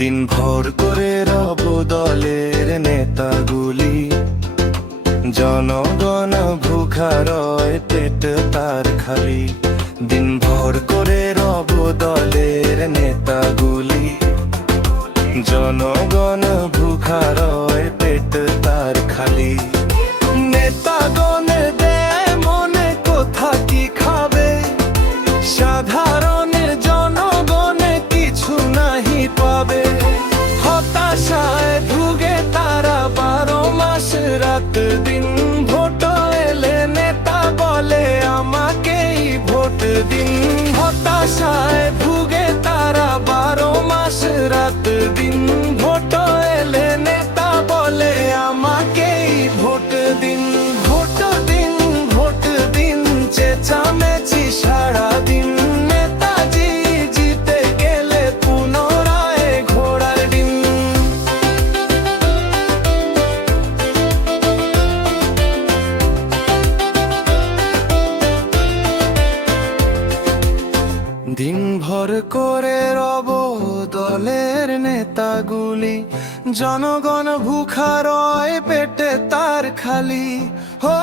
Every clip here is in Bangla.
দিন ভর করে রব দলের নেতাগুলি, জনগণ ভুখা রয় পেট তার খালি। দিন ভর করে রব দলের নেতাগুলি, জনগণ ভুখা রয় পেট তার খালি। নেতাগণ দেয় মনে কোথা কি খাবে, সাধারণ জনগণ কিছু নাহি পাবে। হতাশায় ভুগে তারা 12 মাস রাত দিন। ভোট এলে নেতা বলে আমাকেই ভোট দিন। হতাশায় ভুগে তারা 12 মাস রাত দিন। ভোট এলে নেতা বলে আমাকেই ভোট দিন। ভোট দিন, ভোট দিন, চেঁচামেচি সারাদিন। নেতাজি জিতে গেলে পুনরায় ঘোড়ার ডিম। দিন ভর করে রব দলের নেতাগুলি, জনগণ ভুখা রয় পেটে তার খালি। হো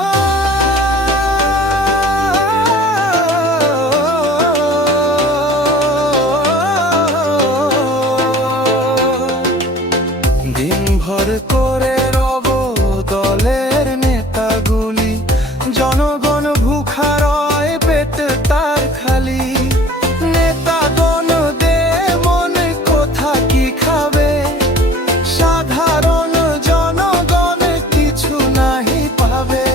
দিন ভর করে রব দলের নেতাগুলি, জনগণ ভুখা রয় পেট তার খালি। নেতাগণ দে মনে কোথা কি খাবে, সাধারণ জনগণ কিছু নাহি পাবে।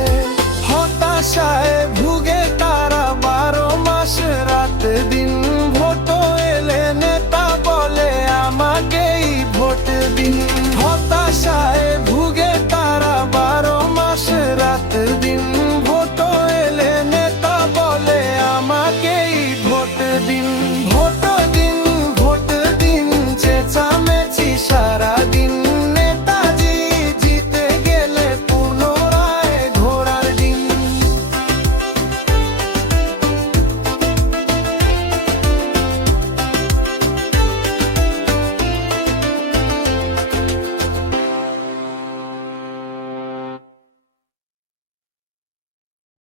হতাশায় ভুগে তারা 12 মাস রাত দিন। ভোট এলে নেতা বলে আমাকেই ভোট দিন। হতাশায়